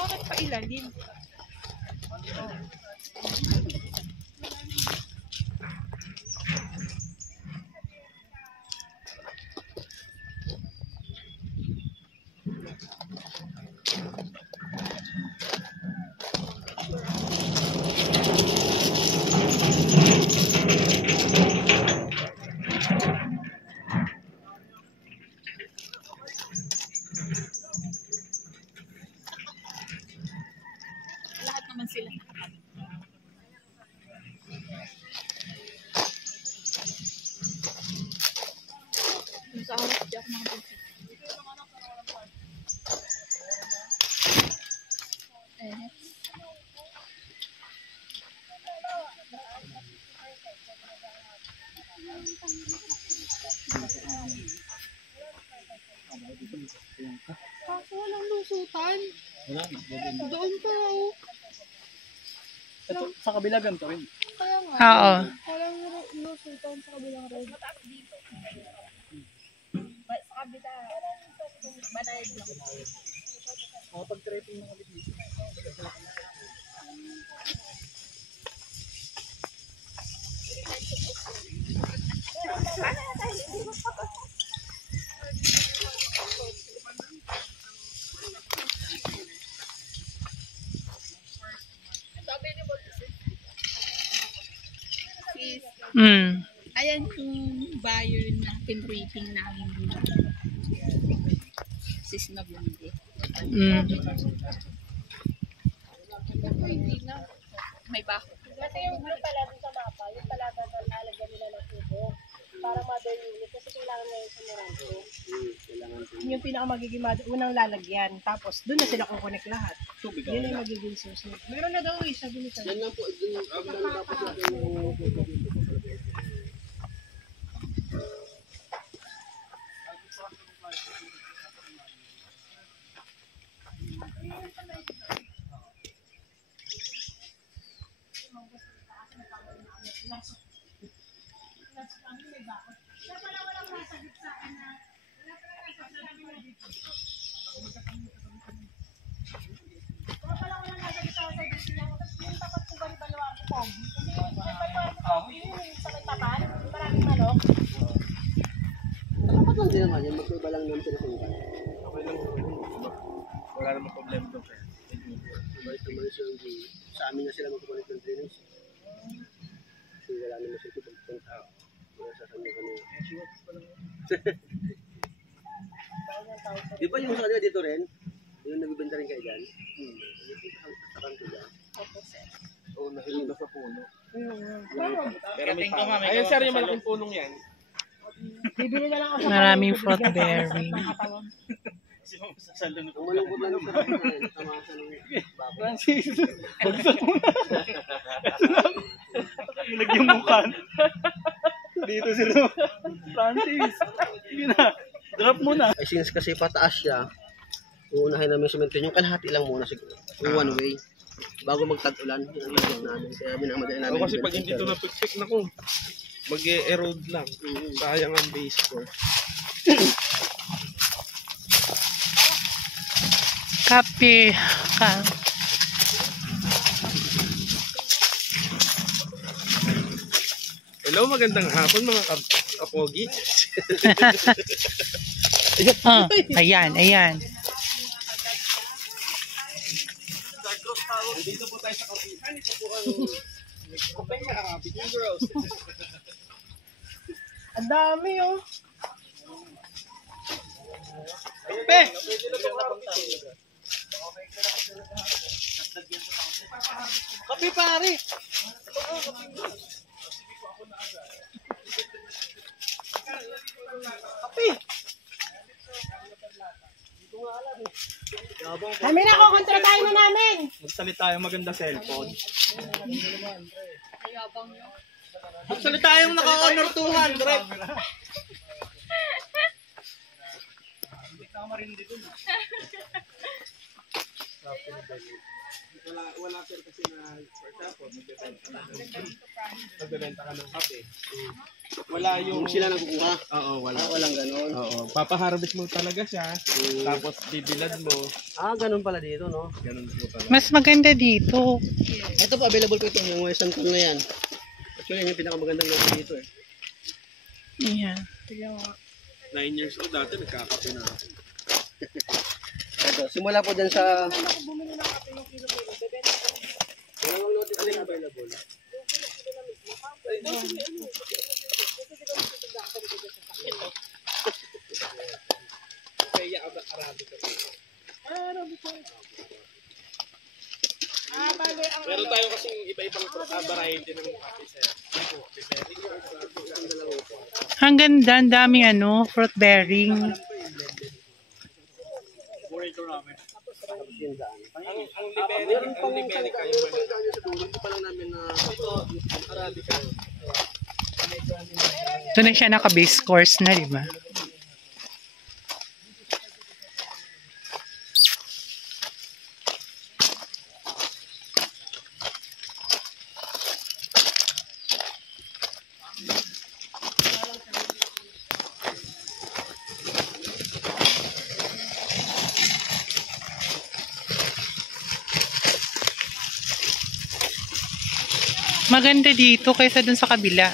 Bakit pa ilalim? Lahat naman sila. Sa harap di ako nakapunta. Kaso walang lusutan. Wala na. Doon pa oh. Ito, sa kabila ganito rin. Kaya nga. Oo. Walang lusutan sa kabilang road. Sa kabila. Banayad lang. Pag-tripping na ulit dito. Ayan yung buyer na pinripping namin dito. Sis na bumili. Hindi na. May bako. Kasi yung blue pala dun sa mapa, yung talaga lalagyan nila ng tubo. Para mother unit. Kasi kailangan ngayon sa Morocco. Yung pinaka magiging unang lalagyan. Tapos doon na sila kukonek lahat. Yun yung magiging susunod. Meron na daw sabi nito. Yan lang po. Yan lang tapos natin yung dapat lang din naman yan. Magkaiba lang naman sila sa ikan. Okay lang. Wala namang problema doon kaya. Sa amin na sila magkukulit ng drainage. Kasi wala naman sila pagpunta. Wala sa kanya kami. Di ba yung sa kanila dito rin? Yung nagbibenta rin kayo dyan? Takang ko dyan. Oo, nahilong na sa puno. Pero may tao. Ayun sir, yung malaking punong yan. Bibili na lang ako sa Maraming fruit bearing. Ang malungkot lang sa kanila. Tamasa ng bako. Francis, bagsak mo na. Ilag yung mukha. Dito sila. Francis, sige na. Drop mo na. Ay since kasi pataas siya, uunahin namin yung semento. Yung kalahati lang muna siguro. Yung one way. Bago magtag-ulan, yun ang isip namin. Kaya minamadali namin. Kasi pag hindi ito napikpik na ko, mag-erode lang. Sayang ang base ko. Kape ka. Hello, magandang hapon mga kapogi. Ayan, ayan. Dito po tayo sa kapihan. Ito po ang kupeng na Between Girls. Ang dami oh. Pe! Kapi pare! Kapi! Kami na, kukontratahin na namin. Magsalita yung maganda cellphone. Magsalita yung naka-honor 200. Wala sir kasi na for example, magbebenta ka ng kape. Wala yung... Kung sila nagkukuha. Oo, wala. Walang ganon. Oo, papaharvest mo talaga siya. Tapos bibilad mo. Ganon pala dito, no? Ganun po talaga. Mas maganda dito. Ito po, available po ito, yung Western Kong na yan. Actually, yan yung pinakamagandang logo dito eh. Ayan. 9 years old dati, nagkakape na. Ito, simula po dyan sa... Ako bumili ng kape ng kilo-kilo. Bebenta ko. Walang lote pa rin available. Kaya Arabica. Meron tayo kasing iba-ibang variety ng kape, sir. Ang ganda, ang daming ano, fruit bearing. Ang liberica yung Ito pa lang namin na Arabica. Ito na siya naka-base course na, di ba? Maganda dito kaysa dun sa kabila.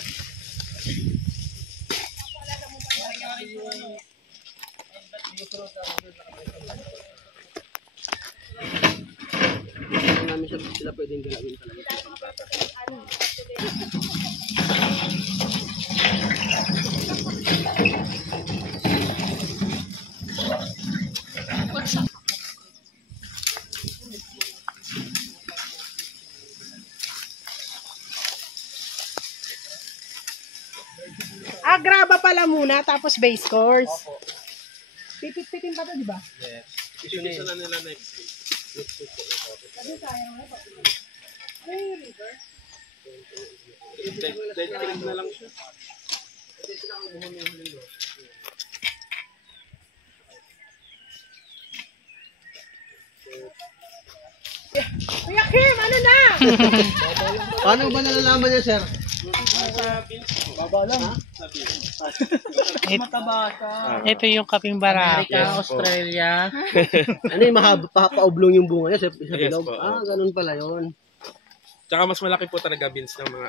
Namin sila pwedeng galawin talaga. Graba pala muna, tapos base course. Pipit-pitin pa to, di ba? Yes. Isusunod na nila next week. Dead na lang siya. Kuya Kim, ano na? Paano ba nalalaman niya, sir? Ito yung kaping barako. Australia. Ano yung mahaba-oblong yung bunga niya sa Yes bilog? po. Ganun pala yun. Tsaka mas malaki po talaga beans ng mga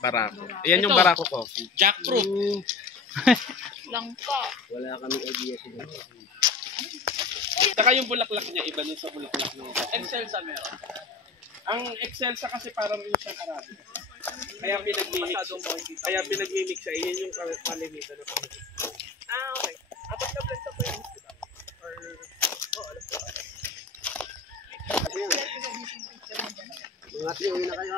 barako. Ayan yung barako coffee. Jackfruit. Langka. Wala kaming idea siguro. Tsaka yung bulaklak niya, iba din sa bulaklak ng Excelsa meron. Ang Excelsa kasi parang yung siyang Arabica. Kaya pinag-mimix siya. Iyan yung kalimitan na pamilya. Okay. Apat na blend sa po yun. Mga tiyo, na kayo.